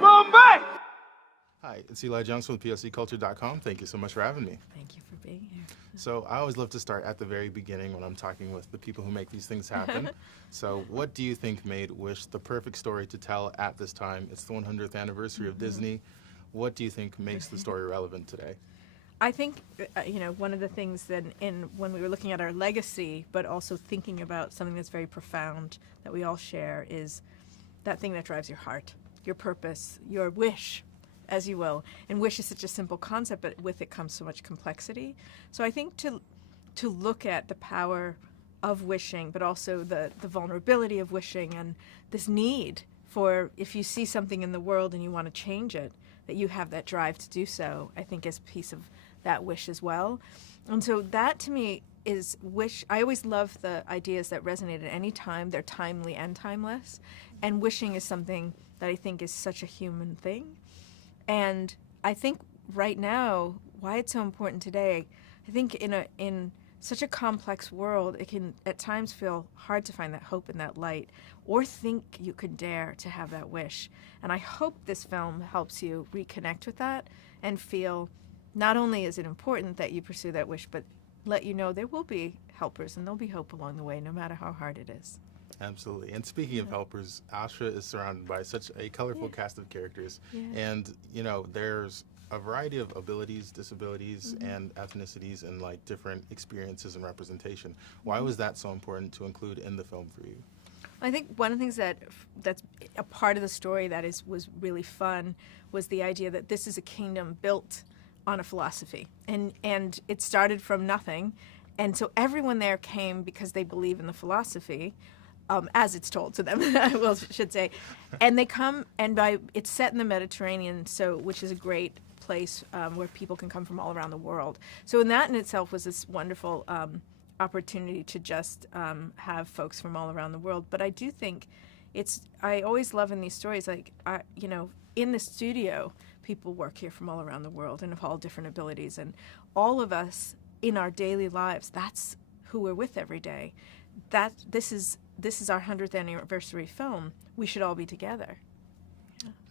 Bombay! Hi, it's Eli Johnson with POCculture.com. Thank you so much for having me. Thank you for being here. So I always love to start at the very beginning when I'm talking with the people who make these things happen. So what do you think made Wish the perfect story to tell at this time? It's the 100th anniversary of Disney. What do you think makes the story relevant today? I think, one of the things that when we were looking at our legacy, but also thinking about something that's very profound that we all share, is that thing that drives your heart, your purpose, your wish, as you will. And wish is such a simple concept, but with it comes so much complexity. So I think to look at the power of wishing, but also the vulnerability of wishing, and this need for, if you see something in the world and you want to change it, that you have that drive to do so, I think is a piece of that wish as well. And so that to me is wish. I always love the ideas that resonate at any time. They're timely and timeless. And wishing is something that I think is such a human thing. And I think right now, why it's so important today, I think in such a complex world, it can at times feel hard to find that hope and that light, or think you could dare to have that wish. And I hope this film helps you reconnect with that and feel not only is it important that you pursue that wish, but let you know there will be helpers and there'll be hope along the way, no matter how hard it is. Absolutely. And speaking of helpers, Asha is surrounded by such a colorful cast of characters. And, there's a variety of abilities, disabilities, and ethnicities, and like different experiences and representation. Why was that so important to include in the film for you? I think one of the things that's a part of the story that was really fun was the idea that this is a kingdom built on a philosophy, and it started from nothing, and so everyone there came because they believe in the philosophy, as it's told to them, I should say, and they come, and it's set in the Mediterranean, which is a great place where people can come from all around the world. So in that in itself was this wonderful opportunity to just have folks from all around the world. But I do think I always love in these stories, in the studio, people work here from all around the world and of all different abilities. And all of us in our daily lives, that's who we're with every day. This is our 100th anniversary film. We should all be together.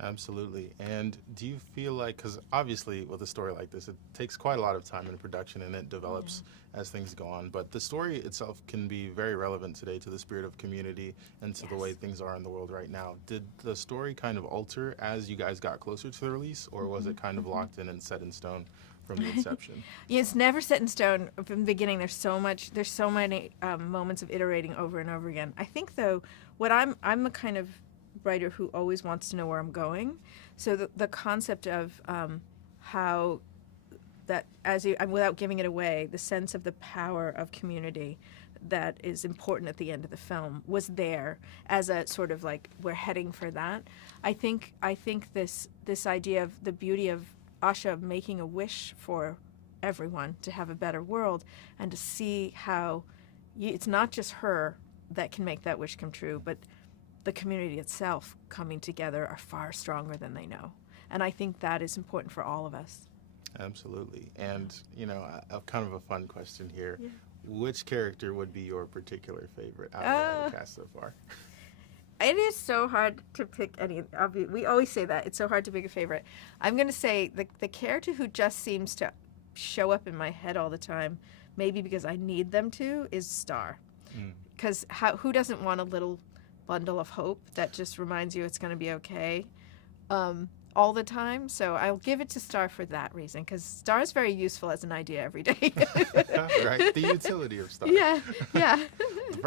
Absolutely. And do you feel like, because obviously with a story like this, it takes quite a lot of time in production and it develops as things go on, but the story itself can be very relevant today to the spirit of community and to the way things are in the world right now. Did the story kind of alter as you guys got closer to the release, or was it kind of locked in and set in stone from the inception? It's never set in stone from the beginning. There's so many moments of iterating over and over again. I think, though, I'm the kind of writer who always wants to know where I'm going. So the concept of how that, without giving it away, the sense of the power of community that is important at the end of the film was there as a sort of like, we're heading for that. I think this idea of the beauty of Asha making a wish for everyone to have a better world, and to see how it's not just her that can make that wish come true, but the community itself coming together are far stronger than they know. And I think that is important for all of us. Absolutely. And, a kind of a fun question here. Yeah. Which character would be your particular favorite out of all the cast so far? It is so hard to pick any. We always say that. It's so hard to pick a favorite. I'm going to say the character who just seems to show up in my head all the time, maybe because I need them to, is Star. Because who doesn't want a little bundle of hope that just reminds you it's going to be okay all the time? So I'll give it to Star for that reason, because Star is very useful as an idea every day. Right, the utility of Star. Yeah.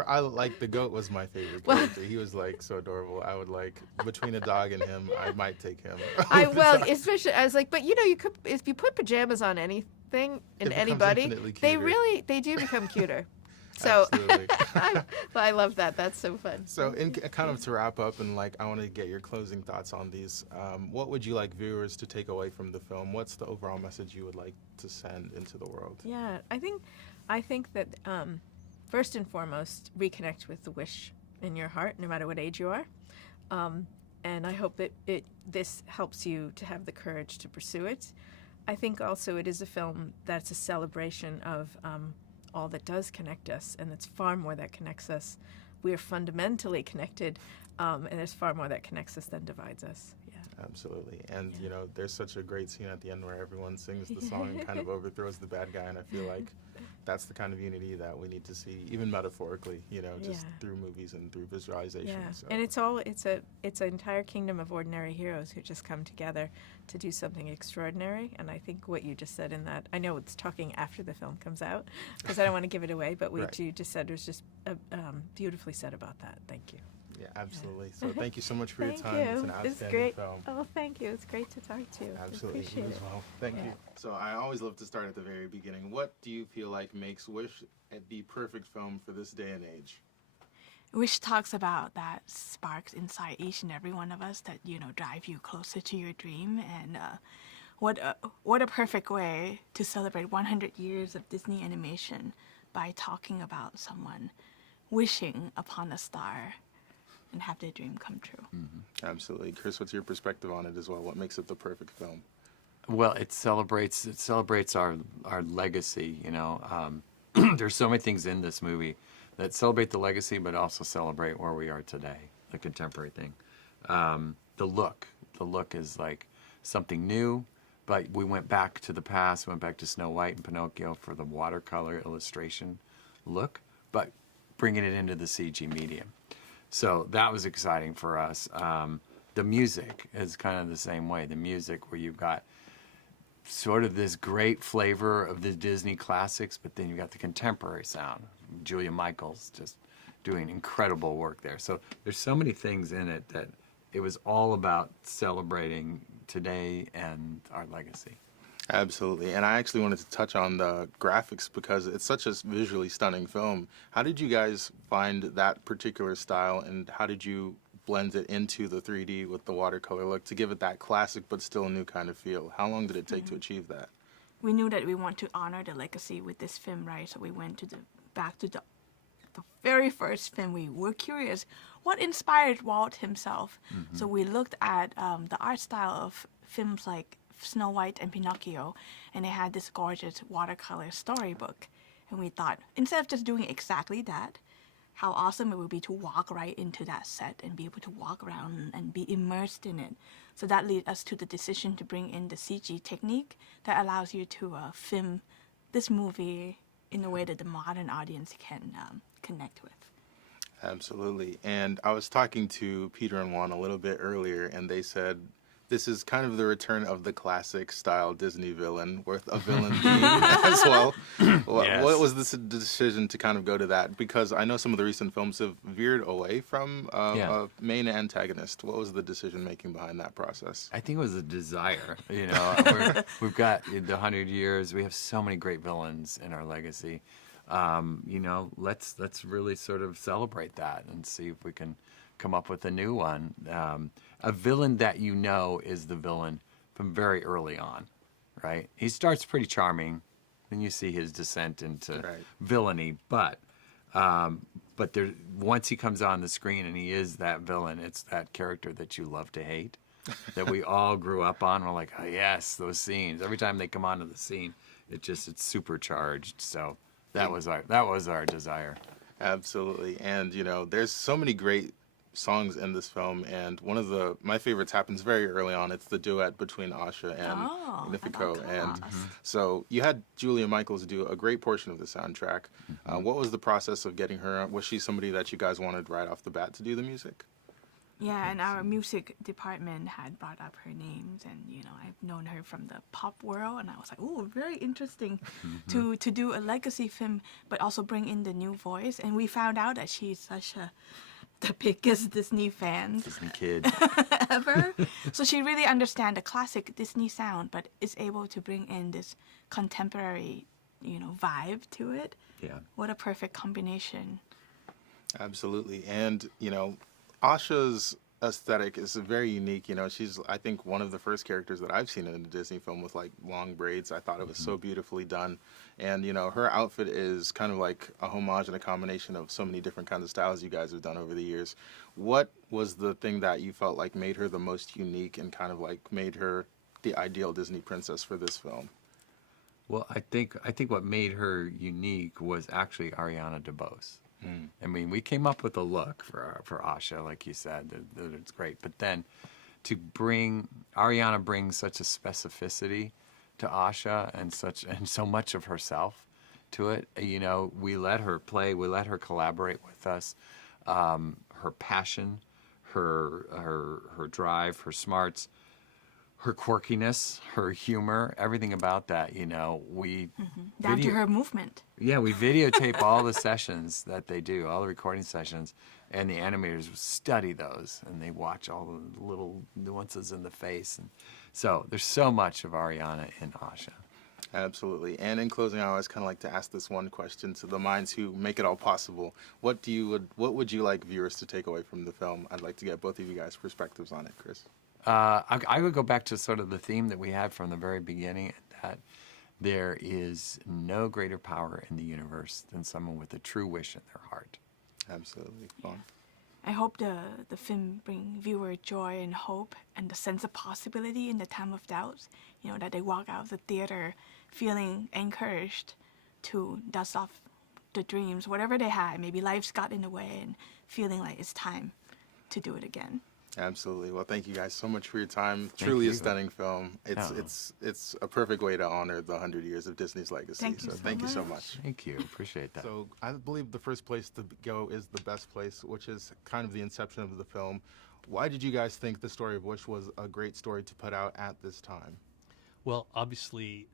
I like the goat was my favorite character. He was like so adorable. I would like, between a dog and him, I might take him. Especially I was like, but you could, if you put pajamas on anything and anybody, they do become cuter. So I love that. That's so fun. So kind of to wrap up, and I want to get your closing thoughts on these. What would you like viewers to take away from the film? What's the overall message you would like to send into the world? Yeah, I think that first and foremost, reconnect with the wish in your heart, no matter what age you are. And I hope that this helps you to have the courage to pursue it. I think also it is a film that's a celebration of all that does connect us, and it's far more that connects us. We are fundamentally connected, And there's far more that connects us than divides us. Yeah. Absolutely. And, you know, there's such a great scene at the end where everyone sings the song and kind of overthrows the bad guy. And I feel like that's the kind of unity that we need to see, even metaphorically, you know, just through movies and through visualization. Yeah. So. And it's an entire kingdom of ordinary heroes who just come together to do something extraordinary. And I think what you just said in that, I know it's talking after the film comes out, because I don't want to give it away, but what you just said was just beautifully said about that. Thank you. Yeah, absolutely. So thank you so much for your time. You. It's an outstanding film. Oh, thank you. It's great to talk to you. Absolutely. Appreciate it. Well. Thank you. So I always love to start at the very beginning. What do you feel like makes Wish the perfect film for this day and age? Wish talks about that sparks inside each and every one of us that, you know, drive you closer to your dream. And what a perfect way to celebrate 100 years of Disney animation by talking about someone wishing upon a star and have their dream come true. Mm-hmm. Absolutely. Chris, what's your perspective on it as well? What makes it the perfect film? Well, it celebrates our legacy, you know. There's so many things in this movie that celebrate the legacy, but also celebrate where we are today, the contemporary thing. The look is like something new, but we went back to the past, went back to Snow White and Pinocchio for the watercolor illustration look, but bringing it into the CG medium. So that was exciting for us. The music is kind of the same way. The music where you've got sort of this great flavor of the Disney classics, but then you've got the contemporary sound. Julia Michaels just doing incredible work there. So there's so many things in it that it was all about celebrating today and our legacy. Absolutely. And I actually wanted to touch on the graphics because it's such a visually stunning film. How did you guys find that particular style, and how did you blend it into the 3D with the watercolor look to give it that classic but still a new kind of feel? How long did it take to achieve that? We knew that we want to honor the legacy with this film, right? So we went back to the very first film. We were curious what inspired Walt himself. Mm-hmm. So we looked at the art style of films like Snow White and Pinocchio, and they had this gorgeous watercolor storybook. And we thought, instead of just doing exactly that, how awesome it would be to walk right into that set and be able to walk around and be immersed in it. So that led us to the decision to bring in the CG technique that allows you to film this movie in a way that the modern audience can connect with. Absolutely. And I was talking to Peter and Juan a little bit earlier, and they said this is kind of the return of the classic style Disney villain with a villain theme as well. Yes. What was the decision to kind of go to that? Because I know some of the recent films have veered away from a main antagonist. What was the decision making behind that process? I think it was a desire. You know, we've got the 100 years. We have so many great villains in our legacy. You know, let's really sort of celebrate that and see if we can come up with a new one. A villain that you know is the villain from very early on, right? He starts pretty charming, then you see his descent into villainy, but there, once he comes on the screen and he is that villain, it's that character that you love to hate, that we all grew up on. We're like, oh yes, those scenes. Every time they come onto the scene, it's supercharged. So that was our desire. Absolutely. And you know, there's so many great songs in this film, and one of my favorites happens very early on. It's the duet between Asha and Magnifico. And so you had Julia Michaels do a great portion of the soundtrack. What was the process of getting her? Was she somebody that you guys wanted right off the bat to do the music? Yeah, and our music department had brought up her names, and you know, I've known her from the pop world, and I was like, oh, very interesting to do a legacy film, but also bring in the new voice. And we found out that she's such the biggest Disney fan Disney kid ever. So she really understands the classic Disney sound, but is able to bring in this contemporary, you know, vibe to it. Yeah. What a perfect combination. Absolutely. And, you know, Asha's aesthetic is very unique. You know, she's, I think, one of the first characters that I've seen in a Disney film with like long braids. I thought it was so beautifully done. And, you know, her outfit is kind of like a homage and a combination of so many different kinds of styles you guys have done over the years. What was the thing that you felt like made her the most unique and kind of like made her the ideal Disney princess for this film? Well, I think what made her unique was actually Ariana DeBose. I mean, we came up with a look for Asha, like you said, that it's great. But then to bring Ariana brings such a specificity to Asha and so much of herself to it. You know, we let her play, we let her collaborate with us. Her passion, her drive, her smarts, her quirkiness, her humor, everything about that, you know, we Down to her movement. yeah, we videotape all the sessions that they do, all the recording sessions, and the animators study those, and they watch all the little nuances in the face. And so there's so much of Ariana in Asha. Absolutely. And in closing, I always kind of like to ask this one question to the minds who make it all possible. What would you like viewers to take away from the film? I'd like to get both of you guys' perspectives on it, Chris. I would go back to sort of the theme that we had from the very beginning, that there is no greater power in the universe than someone with a true wish in their heart. Absolutely. Fawn. I hope the film bring viewer joy and hope and the sense of possibility in the time of doubt. You know, that they walk out of the theater feeling encouraged to dust off the dreams, whatever they had. Maybe life's got in the way, and feeling like it's time to do it again. Absolutely. Well, thank you guys so much for your time. Truly a stunning film. It's a perfect way to honor the 100 years of Disney's legacy. Thank you so so much. Thank you. Appreciate that. So I believe the first place to go is the best place, which is kind of the inception of the film. Why did you guys think The Story of Wish was a great story to put out at this time? Well, obviously,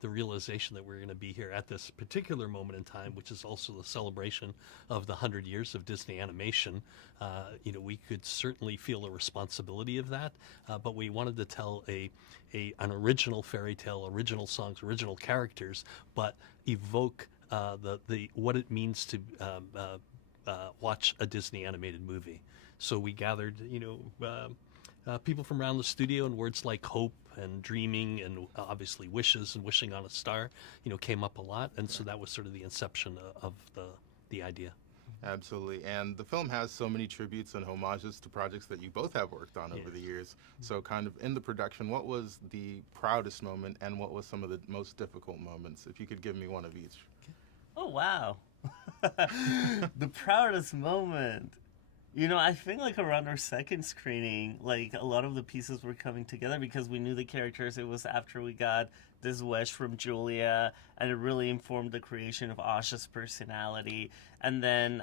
the realization that we're going to be here at this particular moment in time, which is also the celebration of the 100 years of Disney animation, you know, we could certainly feel a responsibility of that, but we wanted to tell an original fairy tale, original songs, original characters, but evoke what it means to watch a Disney animated movie. So we gathered, you know, people from around the studio, and words like hope and dreaming and obviously wishes and wishing on a star, you know, came up a lot. And so that was sort of the inception of the idea. Absolutely. And the film has so many tributes and homages to projects that you both have worked on over the years. So kind of in the production, what was the proudest moment and what was some of the most difficult moments? If you could give me one of each. Oh, wow. The proudest moment. You know, I think like around our second screening, like a lot of the pieces were coming together because we knew the characters. It was after we got this wish from Julia, and it really informed the creation of Asha's personality. And then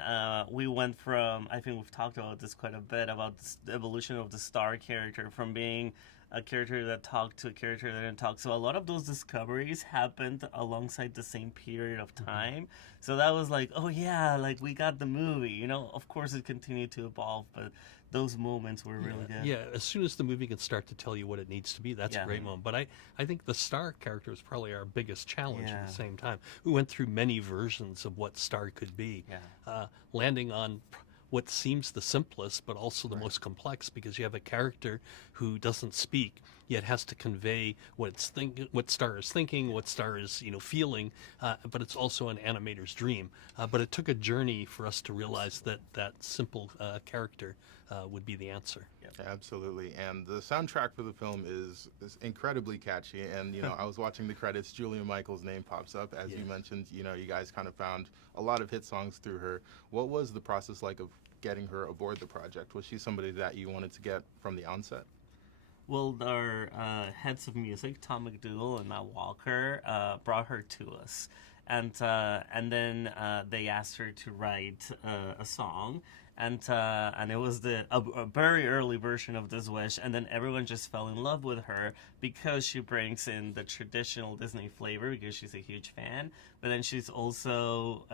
we went from, I think we've talked about this quite a bit, about the evolution of the Star character from being a character that talked to a character that didn't talk. So a lot of those discoveries happened alongside the same period of time. So that was like, oh yeah, like we got the movie. You know, of course it continued to evolve, but those moments were really good. Yeah, as soon as the movie can start to tell you what it needs to be, that's a great moment. But I think the Star character is probably our biggest challenge at the same time. We went through many versions of what Star could be, landing on what seems the simplest, but also the most complex, because you have a character who doesn't speak, yet has to convey what Star is thinking, what Star is, you know, feeling, but it's also an animator's dream. But it took a journey for us to realize that simple character would be the answer. Absolutely. And the soundtrack for the film is incredibly catchy. And, you know, I was watching the credits, Julia Michaels' name pops up. As you mentioned, you know, you guys kind of found a lot of hit songs through her. What was the process like of getting her aboard the project? Was she somebody that you wanted to get from the onset? Well, our heads of music, Tom McDougall and Matt Walker, brought her to us. And then they asked her to write a song. And it was a very early version of This Wish, and then everyone just fell in love with her because she brings in the traditional Disney flavor because she's a huge fan, but then she's also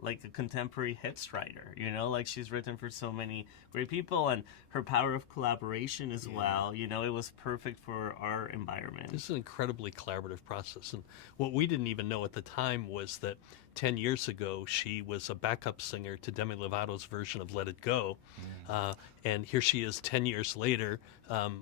like a contemporary hits writer, you know, like she's written for so many great people, and her power of collaboration as well, you know, it was perfect for our environment. This is an incredibly collaborative process, and what we didn't even know at the time was that 10 years ago, she was a backup singer to Demi Lovato's version of Let It Go. And here she is 10 years later,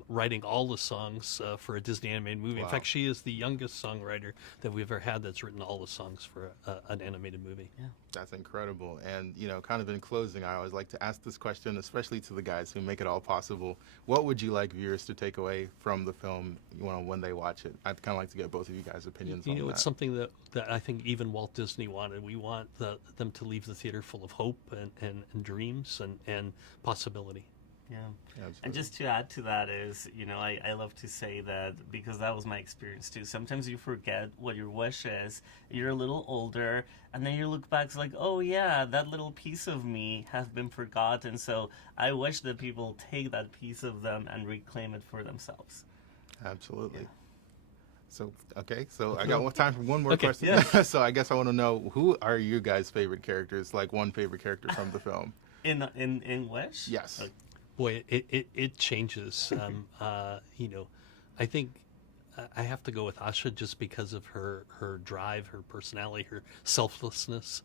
writing all the songs for a Disney animated movie. In fact, she is the youngest songwriter that we've ever had that's written all the songs for an animated movie. Yeah. That's incredible. And, you know, kind of in closing, I always like to ask this question, especially to the guys who make it all possible. What would you like viewers to take away from the film, you know, when they watch it? I'd kind of like to get both of you guys' opinions on that. You know, it's something that I think even Walt Disney wanted. wanted. We want them to leave the theater full of hope and dreams and possibility. Yeah. Absolutely. And just to add to that is, I love to say that because that was my experience too. Sometimes you forget what your wish is. You're a little older, and then you look back, it's like, oh yeah, that little piece of me has been forgotten. So I wish that people take that piece of them and reclaim it for themselves. Absolutely. Yeah. So, okay, so I got time for one more Okay, question. yeah. So I guess I want to know, who are you guys' favorite characters, like one favorite character from the film? In Wish? Yes. Boy, it changes. I think I have to go with Asha just because of her drive, her personality, her selflessness.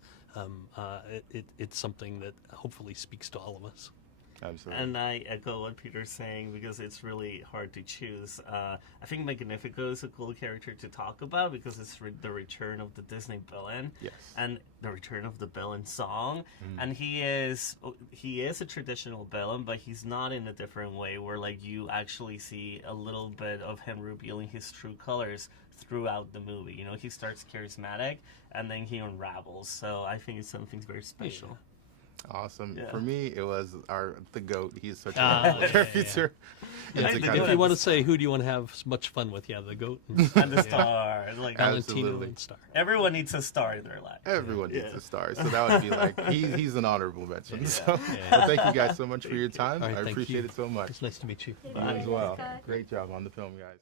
It's something that hopefully speaks to all of us. Absolutely. And I echo what Peter's saying because it's really hard to choose. I think Magnifico is a cool character to talk about because it's the return of the Disney villain. Yes. And the return of the villain song. And he is a traditional villain, but he's not in a different way where like you actually see a little bit of him revealing his true colors throughout the movie. He starts charismatic and then he unravels. So I think it's something very special. Yeah. Awesome. Yeah. For me, it was the GOAT. He's such a Ah, wonderful yeah, character. Yeah. It's a The kind If of- you want to say who do you want to have much fun with, the goat And the star. Like Valentino Absolutely. and Star. everyone needs a star in their life. Everyone needs Yeah. a star, so that would be like he's an honorable mention. So, Yeah. well, thank you guys so much for your time. All right, I thank appreciate you. it so much. It's nice to meet you. You as well. Great job on the film, guys.